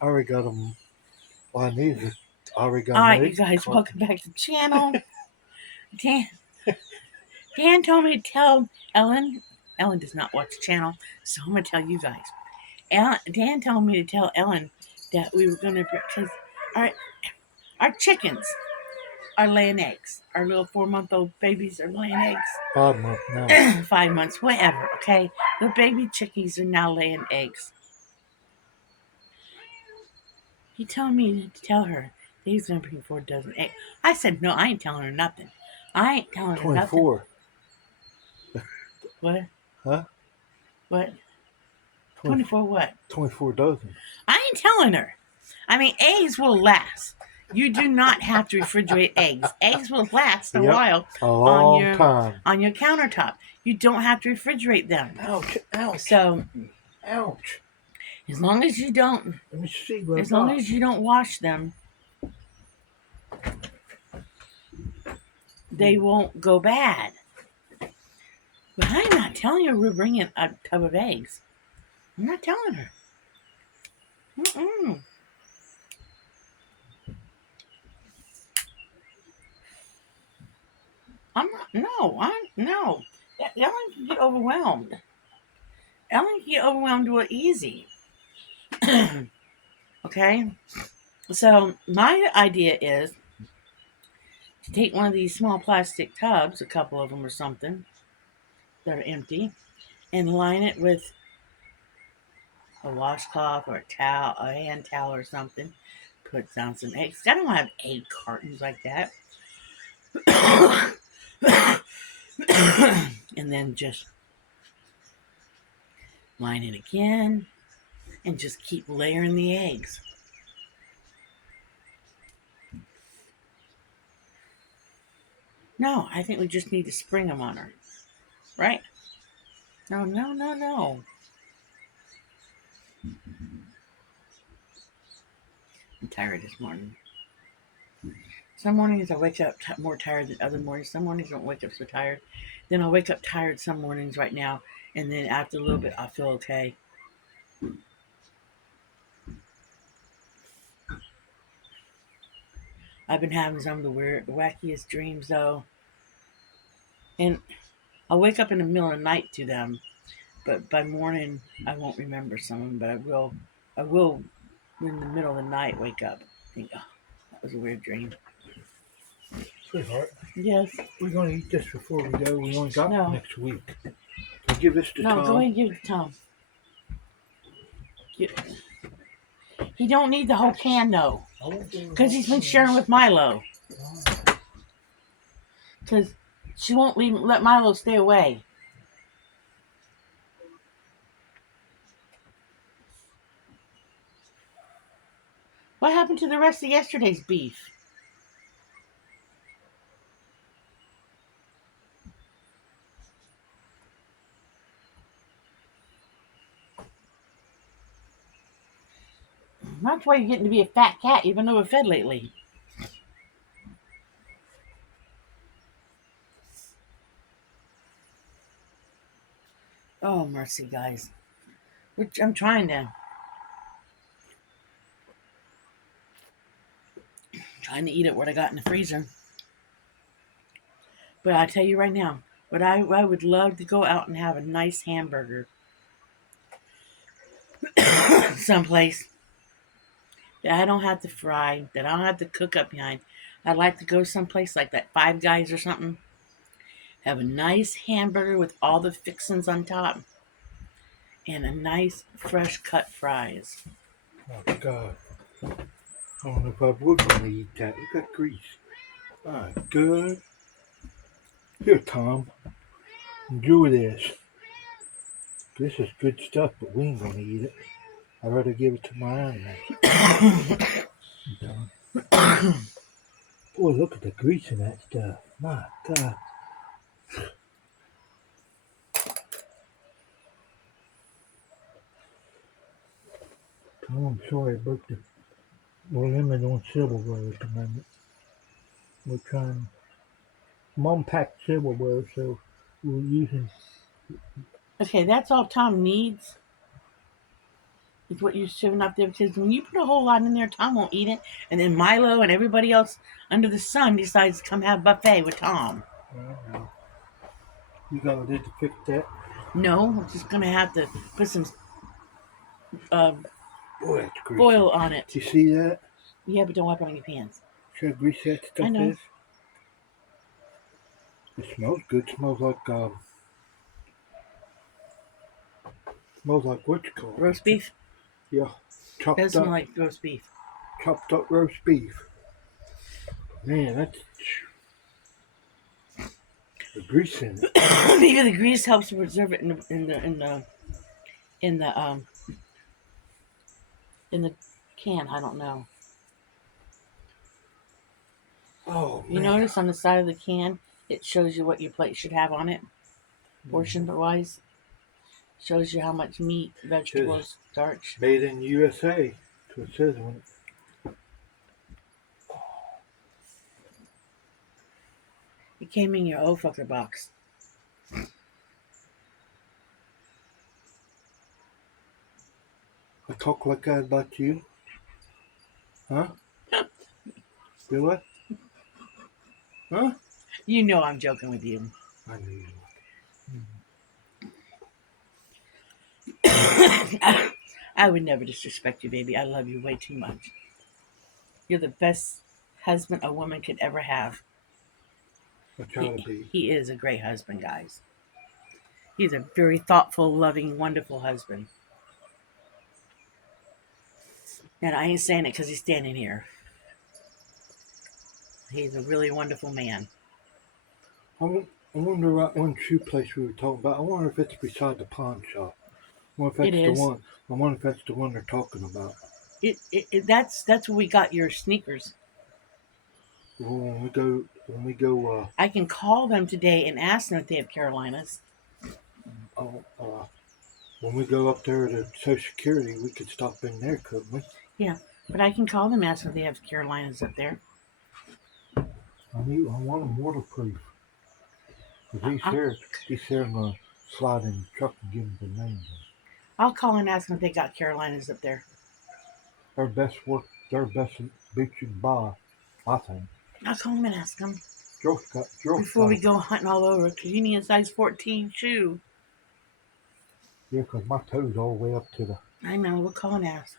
I already got them. Well, I need it. I already got All them right, you egg guys, carton. welcome back to the channel. Dan, Dan told me to tell Ellen. Ellen does not watch the channel, so I'm going to tell you guys. Dan told me to tell Ellen that we were going to, because our, our chickens are laying eggs. Our little 4-month-old babies are laying eggs. 5 months now. 5 months, whatever, okay? The baby chickies are now laying eggs. He told me to tell her that he's going to bring 4 dozen eggs. I said, no, I ain't telling her nothing. I ain't telling her nothing. 24. What? Huh? What? 24, 24 what? 24 dozen. I ain't telling her. I mean, eggs will last. You do not have to refrigerate eggs. Eggs will last a Yep. while A on long time. your countertop. You don't have to refrigerate them. Ouch. Ouch. So Ouch. as long as you don't Let me see what I as long got. as you don't wash them, they won't go bad. But I'm not telling her we're bringing a tub of eggs. I'm not telling her. Mm-mm. I'm not. No. No. Ellen can get overwhelmed. Ellen can get overwhelmed real easy. Okay. So my idea is to take one of these small plastic tubs, a couple of them or something that are empty, and line it with a washcloth or a towel, a hand towel or something. Put down some eggs. I don't want to have egg cartons like that. And then just line it again and just keep layering the eggs. No, I think we just need to spring them on her. Right? No, no, no, no. I'm tired this morning. Some mornings I wake up more tired than other mornings. Some mornings I don't wake up so tired. Then I'll wake up tired some mornings right now. And then after a little bit, I'll feel okay. I've been having some of the wackiest dreams though. And I'll wake up in the middle of the night to them. But by morning, I won't remember some of them. But I will in the middle of the night wake up. Think, oh, that was a weird dream. Sweetheart, Yes. we're going to eat this before we go. We only got No. next week. Can you give this to No, go Tom? ahead and give it to Tom. He don't need the whole can though. Because he's been sharing with Milo. Because she won't let Milo stay away. What happened to the rest of yesterday's beef? That's why you're getting to be a fat cat. You've been overfed lately. Oh, mercy, guys. Which I'm trying to eat it what I got in the freezer. But I tell you right now, but I would love to go out and have a nice hamburger someplace that I don't have to fry, that I don't have to cook up behind. I'd like to go someplace like that Five Guys or something. Have a nice hamburger with all the fixings on top and a nice fresh cut fries. Oh, God. I don't know if I would want to eat that. Look at grease. Good. Here, Tom. Enjoy this. This is good stuff, but we ain't going to eat it. I'd rather give it to my animals. Boy, look at the grease in that stuff. My God. Tom, I'm sorry I broke the lemon on silverware at the moment. We're trying. Mom packed silverware, so we're using. Okay, that's all Tom needs. Is what you're shoving up there, because when you put a whole lot in there, Tom won't eat it, and then Milo and everybody else under the sun decides to come have buffet with Tom. No. You gonna need to fix that? No, I'm just gonna have to put some uh, Boy, that's greasy. foil on it. You see that? Yeah, but don't wipe it on your pants. See how greasy that stuff I know. is? It smells good. It smells like what you call it? Roast beef? Yeah, It chopped does smell up, like roast beef. chopped up roast beef. Man, that's the grease in it. Maybe the grease helps preserve it in the in the can. I don't know. Oh You man. notice on the side of the can, it shows you what your plate should have on it, portion wise. Shows you how much meat, vegetables, starch. Made in USA. That's what it says on it. It came in your old fucker box. I talk like that about you? Huh? Do what? Huh? You know I'm joking with you. I knew you I would never disrespect you, baby. I love you way too much. You're the best husband a woman could ever have. would. I try to be. He is a great husband, guys. He's a very thoughtful, loving, wonderful husband. And I ain't saying it because he's standing here. He's a really wonderful man. I wonder what one shoe place we were talking about. I wonder if it's beside the pawn shop. I wonder if It that's the is. one. I wonder if that's the one they're talking about. That's where we got your sneakers. Well, when we go, I can call them today and ask them if they have Carolinas. uh, uh, when we go up there to Social Security, we could stop in there, couldn't we? Yeah, but I can call them and ask if they have Carolinas up there. I want them waterproof. If he's here, I'm gonna slide in the truck and give him the names. I'll call and ask them if they got Carolinas up there. Their best beach you can buy, I think. I'll call them and ask them Joe's before we go hunting all over, because you need a size 14 shoe. Yeah, 'cause my toes all the way up to the I know, we'll call and ask.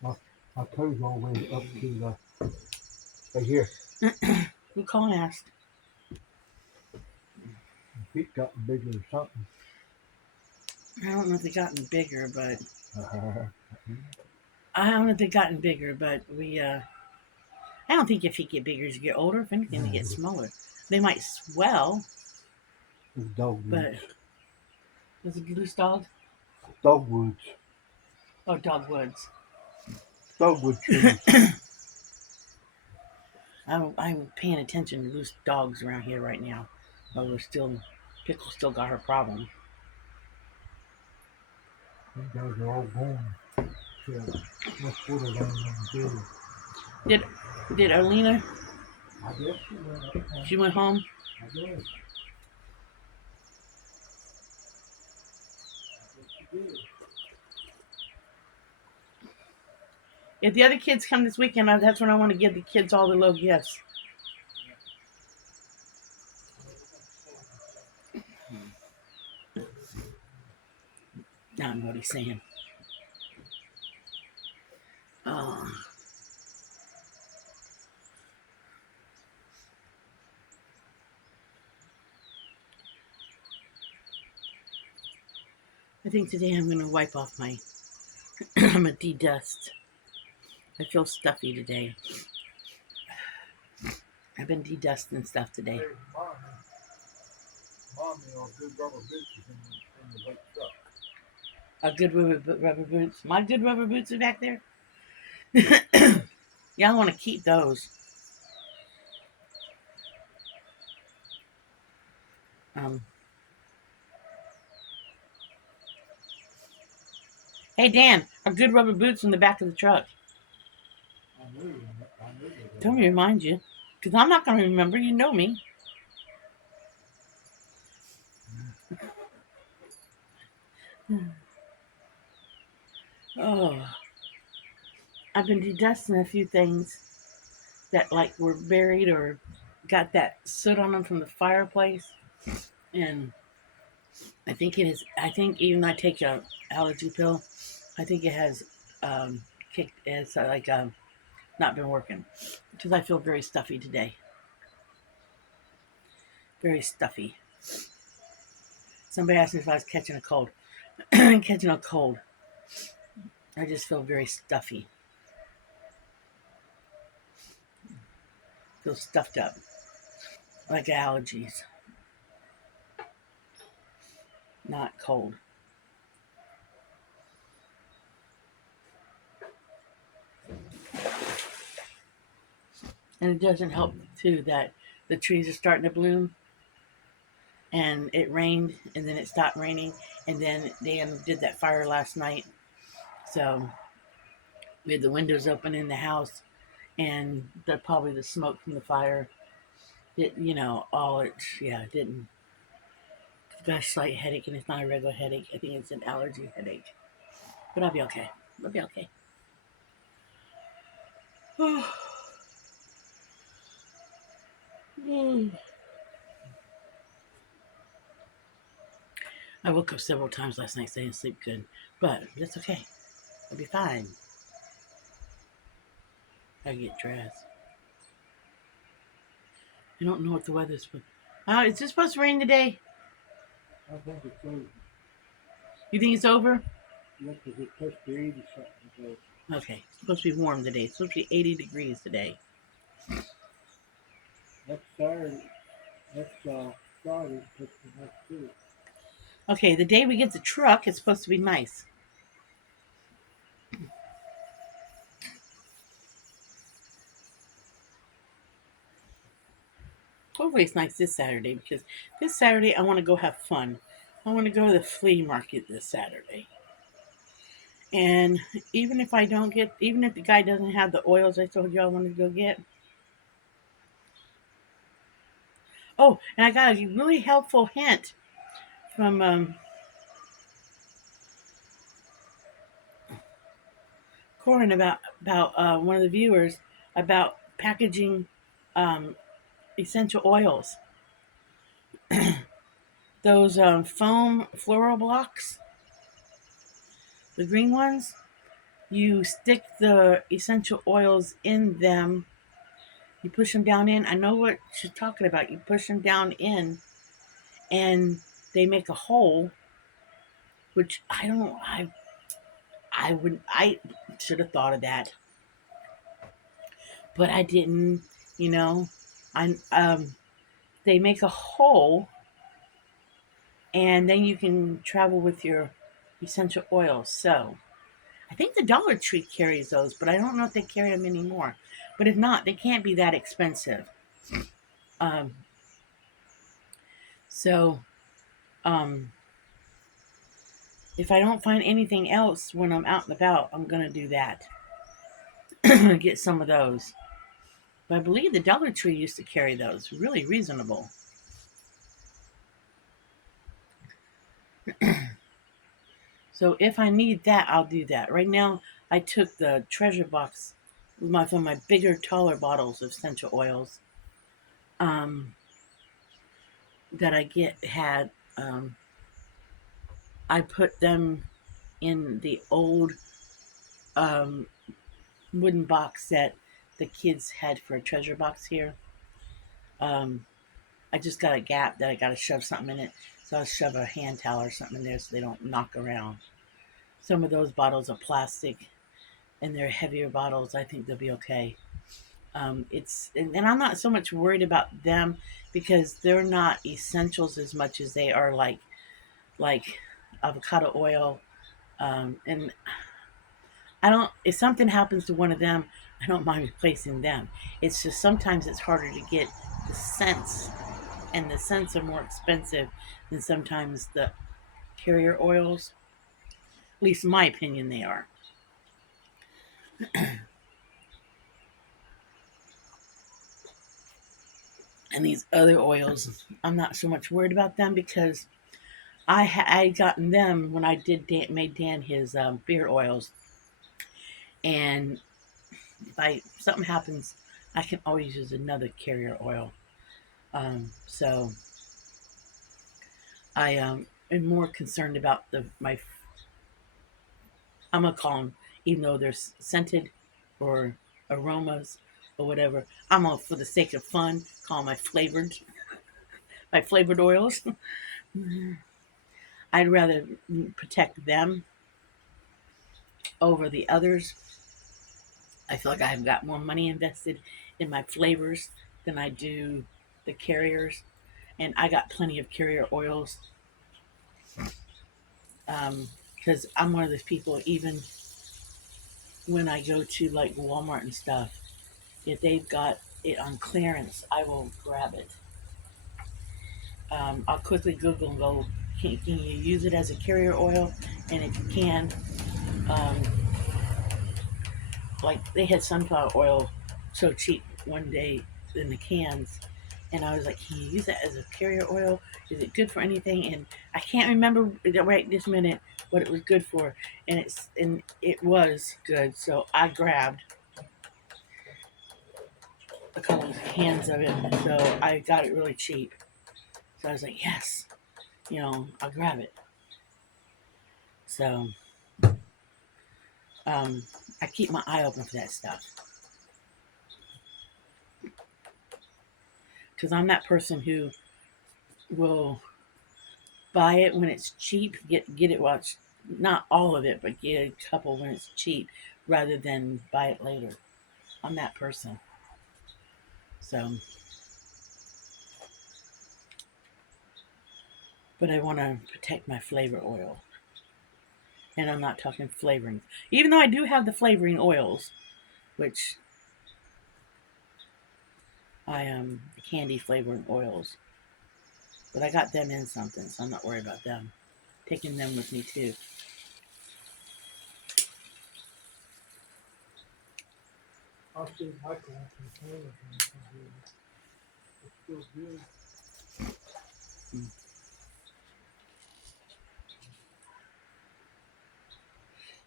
my, my toes all the way up to the right here. We'll call and ask. My feet gotten bigger or something. I don't know if they've gotten bigger, but I don't know if they've gotten bigger, but I don't think your feet get bigger as you get older. If anything, they get smaller. They might swell, It's dogwoods. but is it loose dog? Dogwoods. Oh, dogwoods. Dogwood trees. I'm paying attention to loose dogs around here right now, but Pickle still got her problem. These guys are all gone. Yeah, much water down in the Did Arlena? I guess she went up there. She went home. I guess. She did. If the other kids come this weekend, that's when I want to give the kids all the little gifts. I don't know what he's saying. Oh. I think today I'm going to wipe off my. I'm going to de-dust. I feel stuffy today. I've been de-dusting stuff today. Hey, mommy on good rubber boots in the white truck. A good rubber boots. My good rubber boots are back there. Yeah, I want to keep those. Hey Dan, our good rubber boots in the back of the truck. I knew Don't remind you, because I'm not going to remember. You know me. Oh, I've been dedusting a few things that like were buried or got that soot on them from the fireplace, and I think it is. I think even though I take a allergy pill, I think it has kicked. It's like not been working because I feel very stuffy today. Very stuffy. Somebody asked me if I was catching a cold. Catching a cold. I just feel very stuffy. Feel stuffed up, like allergies, not cold. And it doesn't help too that the trees are starting to bloom, and it rained, and then it stopped raining, and then they did that fire last night. So we had the windows open in the house, and probably the smoke from the fire. It, all it, yeah, it didn't. I've got a slight headache, and it's not a regular headache. I think it's an allergy headache, but I'll be okay. I'll be okay. I woke up several times last night, so I didn't sleep good, but that's okay. I'll be fine. I get dressed. I don't know what the weather's supposed. Is it supposed to rain today? I think it's over. You think it's over? Yeah, 'cause it's supposed to be 80 something today. Okay. It's supposed to be warm today. It's supposed to be 80 degrees today. Next Saturday, next Friday, it's supposed to be nice too. Okay, the day we get the truck, it's supposed to be nice. Hopefully it's nice this Saturday because this Saturday I want to go have fun. I want to go to the flea market this Saturday. And even if the guy doesn't have the oils I told you I wanted to go get. Oh, and I got a really helpful hint from Corin about one of the viewers about packaging um, essential oils. Those foam floral blocks, the green ones, you stick the essential oils in them. You push them down in. I know what she's talking about. You push them down in, and they make a hole. Which I don't. I would. I should have thought of that, but I didn't. You know, I they make a hole, and then you can travel with your essential oils. So I think the Dollar Tree carries those, but I don't know if they carry them anymore. But if not, they can't be that expensive. Um, so um, if I don't find anything else when I'm out and about, I'm gonna do that. Get some of those. But I believe the Dollar Tree used to carry those. Really reasonable. So if I need that, I'll do that. Right now, I took the treasure box with from my bigger, taller bottles of essential oils um, that I get had. Um, I put them in the old um, wooden box that the kids had for a treasure box here. Um, I just got a gap that I got to shove something in it. So I'll shove a hand towel or something in there so they don't knock around. Some of those bottles are plastic and they're heavier bottles. I think they'll be okay. And I'm not so much worried about them because they're not essentials as much as they are like avocado oil. And I don't. If something happens to one of them, I don't mind replacing them. It's just sometimes it's harder to get the scents, and the scents are more expensive than sometimes the carrier oils. At least in my opinion, they are. And these other oils, I'm not so much worried about them because I gotten them when I made Dan his beer oils. And if something happens, I can always use another carrier oil. So I am more concerned about my, I'm gonna call them, even though they're scented or aromas or whatever. I'm gonna, for the sake of fun, call them my flavored oils. I'd rather protect them over the others. I feel like I've got more money invested in my flavors than I do the carriers, and I got plenty of carrier oils. Because I'm one of those people, even when I go to like Walmart and stuff, if they've got it on clearance, I will grab it. I'll quickly Google and go, can you use it as a carrier oil? And if you can, um, like they had sunflower oil so cheap one day in the cans, and I was like, can you use that as a carrier oil? Is it good for anything? And I can't remember right this minute what it was good for, and it was good. So I grabbed a couple of cans of it. So I got it really cheap. So I was like, yes, I'll grab it. So um, I keep my eye open for that stuff because I'm that person who will buy it when it's cheap. Get it while it's not all of it, but get a couple when it's cheap, rather than buy it later. I'm that person. So, but I want to protect my flavor oil, and I'm not talking flavoring. Even though I do have the flavoring oils, which the candy flavoring oils, but I got them in something, so I'm not worried about them. Taking them with me too. I'll see Michael on some flavor. It's still good.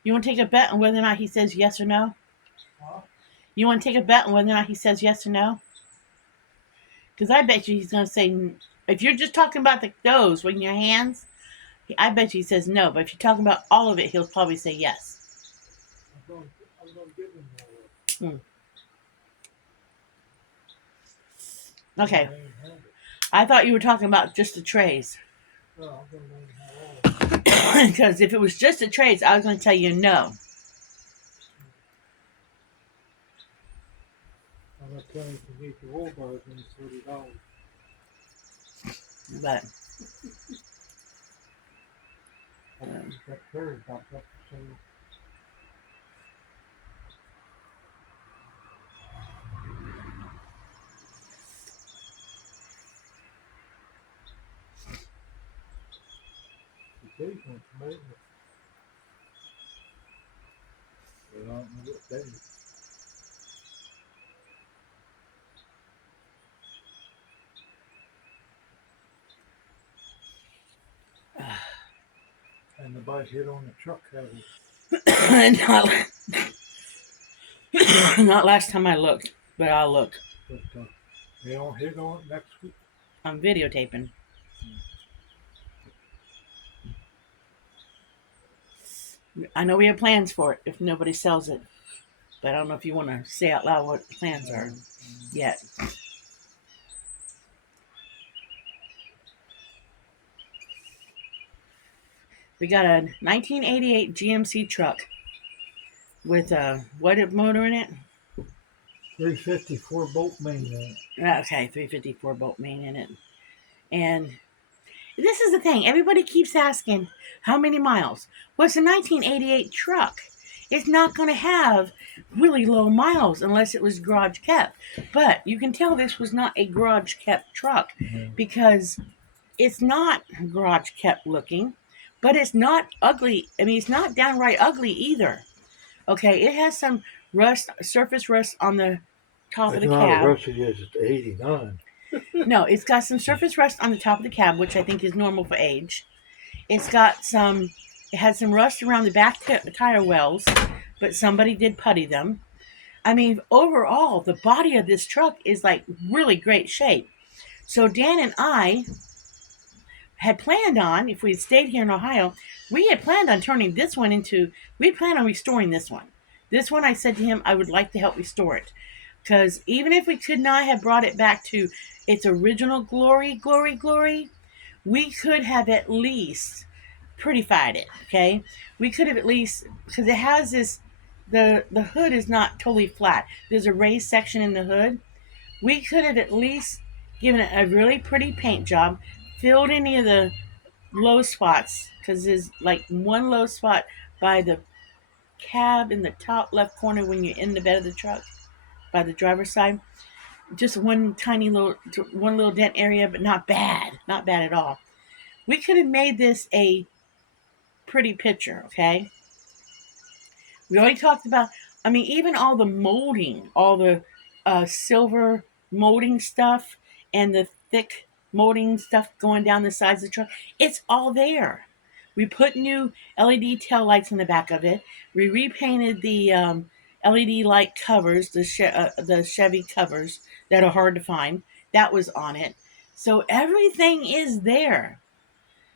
You want to take a bet on whether or not he says yes or no? Huh? You want to take a bet on whether or not he says yes or no? Because I bet you he's going to say, if you're just talking about those with your hands, I bet you he says no. But if you're talking about all of it, he'll probably say yes. I'm going to give him more. Okay. I thought you were talking about just the trays. No, I'm going to let him have all. Because if it was just the trays, I was going to tell you no. I'm not telling you to get the oil bars in $30. But that curve got up to the case went later. But I don't know what day. And the bike hit on the truck heavy. not last time I looked, but I'll look. But they don't hit on it next week. I'm videotaping. I know we have plans for it if nobody sells it. But I don't know if you want to say out loud what the plans are yet. We got a 1988 GMC truck with a what motor in it? 354 bolt main in it. Okay, 354 bolt main in it. And this is the thing. Everybody keeps asking how many miles. Well, it's a 1988 truck. It's not going to have really low miles unless it was garage kept. But you can tell this was not a garage kept truck because it's not garage kept looking, but it's not ugly. I mean, it's not downright ugly either. Okay, it has some surface rust on the top of the It's not cab. a rust, it is. It's 89. No, it's got some surface rust on the top of the cab, which I think is normal for age. It had some rust around the back tire wells, but somebody did putty them. I mean, overall, the body of this truck is like really great shape. So Dan and I had planned on, if we had stayed here in Ohio, we had planned on turning this one into, we had planned on restoring this one. This one, I said to him, I would like to help restore it. Because even if we could not have brought it back to its original glory, we could have at least prettified it. Okay, we could have at least, because it has this, the hood is not totally flat. There's a raised section in the hood. We could have at least given it a really pretty paint job, filled any of the low spots, because there's like one low spot by the cab in the top left corner when you're in the bed of the truck by the driver's side. Just one tiny little, one little dent area, but not bad, not bad at all. We could have made this a pretty picture. Okay, we already talked about, I mean, even all the molding, all the silver molding stuff and the thick molding stuff going down the sides of the truck, it's all there. We put new LED tail lights in the back of it. We repainted the LED light covers, the Chevy covers that are hard to find. That was on it. So everything is there.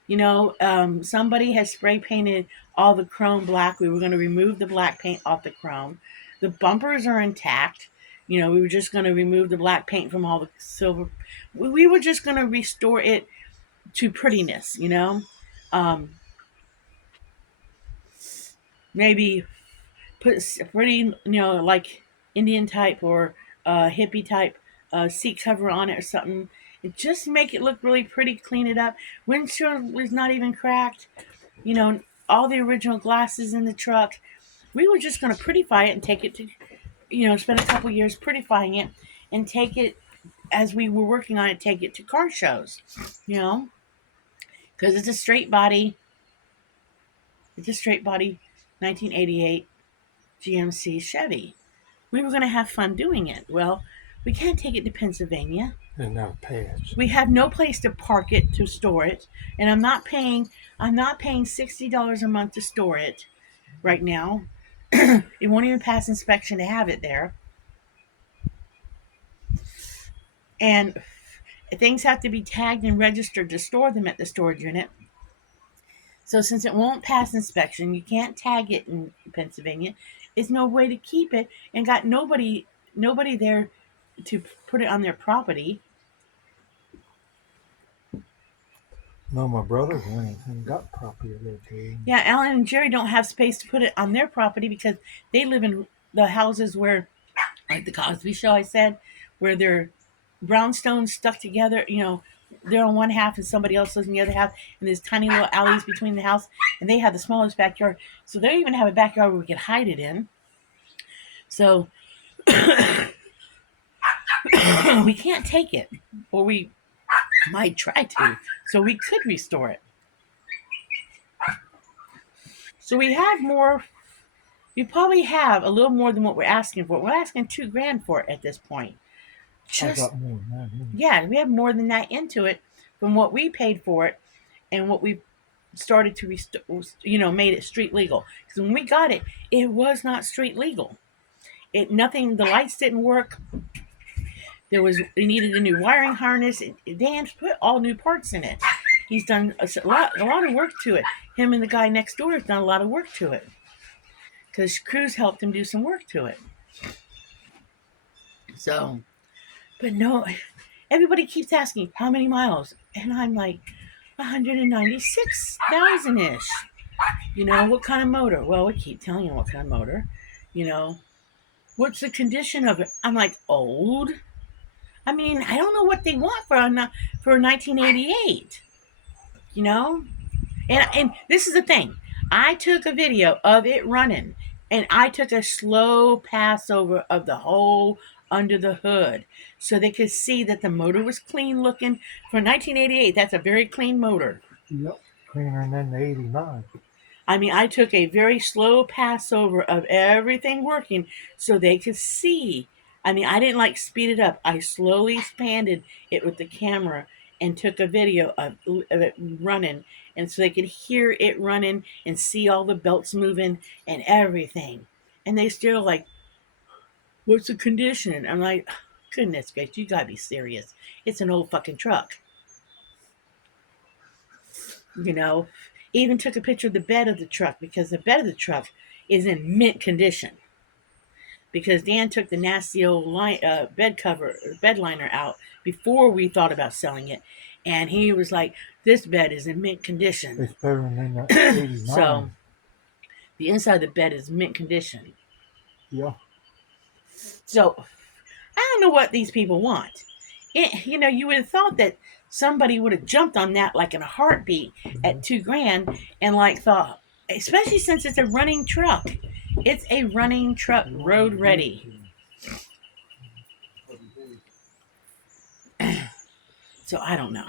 Somebody has spray painted all the chrome black. We were going to remove the black paint off the chrome. The bumpers are intact. We were just going to remove the black paint from all the silver. We were just going to restore it to prettiness. Um, Maybe put a pretty, like Indian type or hippie type seat cover on it or something. And just make it look really pretty, clean it up. Windshield was not even cracked. you know, all the original glasses in the truck. We were just going to prettify it and take it to, spend a couple years prettifying it and take it as we were working on it, take it to car shows, you know, because it's a straight body 1988 GMC Chevy. We were going to have fun doing it. Well, we can't take it to Pennsylvania. And now pads. We have no place to park it, to store it, and I'm not paying $60 a month to store it right now. It won't even pass inspection to have it there. And things have to be tagged and registered to store them at the storage unit. So since it won't pass inspection, you can't tag it in Pennsylvania. There's no way to keep it, and got nobody there to put it on their property. No, my brothers and got property there too. Yeah, Alan and Jerry don't have space to put it on their property because they live in the houses where, like the Cosby Show, I said, where they're brownstones stuck together. They're on one half and somebody else lives in the other half, and there's tiny little alleys between the house, and they have the smallest backyard. So they even have a backyard where we could hide it in. So we can't take it, or we might try to. So we could restore it. So we have more. We probably have a little more than what we're asking for. We're asking $2,000 for it at this point. I Just got more than that. Yeah, we have more than that into it from what we paid for it and what we started to made it street legal. Because when we got it, it was not street legal. The lights didn't work. We needed a new wiring harness. Dan's put all new parts in it. He's done a lot of work to it. Him and the guy next door has done a lot of work to it because crews helped him do some work to it. So, but no, everybody keeps asking how many miles, and I'm like 196,000 ish. What kind of motor? Well, we keep telling you what kind of motor. You know, what's the condition of it? I'm like, old. I mean, I don't know what they want for 1988. You know, and this is the thing. I took a video of it running, and I took a slow pass over of the whole under the hood so they could see that the motor was clean looking. For 1988, that's a very clean motor. Yep, cleaner than the 89. I mean, I took a very slow pass over of everything working so they could see. I mean, I didn't like speed it up. I slowly expanded it with the camera and took a video of it running. And so they could hear it running and see all the belts moving and everything. And they still like, what's the condition? I'm like, goodness gracious, you gotta be serious. It's an old fucking truck. You know, even took a picture of the bed of the truck because the bed of the truck is in mint condition. Because Dan took the nasty old bed cover, bed liner out before we thought about selling it, and he was like, "This bed is in mint condition." It's better than the So 89. the inside of the bed is mint condition. Yeah. So I don't know what these people want. You would have thought that somebody would have jumped on that like in a heartbeat at $2,000 and like thought, especially since it's a running truck. It's a running truck, road ready. So I don't know.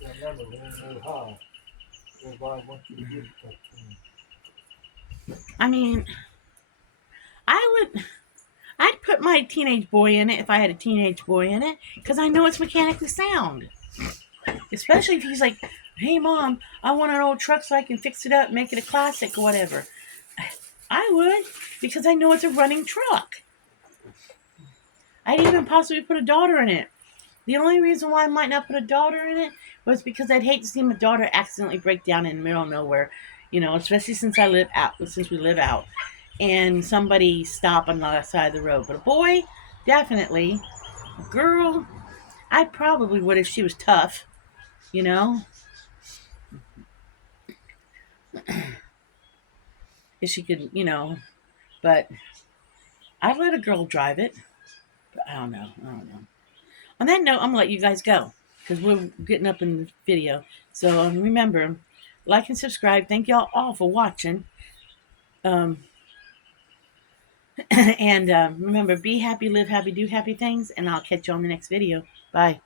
Yeah, remember, they didn't know how. Everybody wants you to give stuff to them. I mean, I'd put my teenage boy in it if I had a teenage boy in it because I know it's mechanically sound. Especially if he's like, "Hey mom, I want an old truck so I can fix it up, make it a classic or whatever." I would because I know it's a running truck. I'd even possibly put a daughter in it. The only reason why I might not put a daughter in it was because I'd hate to see my daughter accidentally break down in the middle of nowhere, especially since we live out, and somebody stop on the side of the road. But a boy, definitely. A girl, I probably would if she was tough, you know, if she could, but I'd let a girl drive it. But I don't know. On that note, I'm gonna let you guys go because we're getting up in the video. So remember, like and subscribe. Thank y'all all for watching. Um, and remember, be happy, live happy, do happy things. And I'll catch you on the next video. Bye.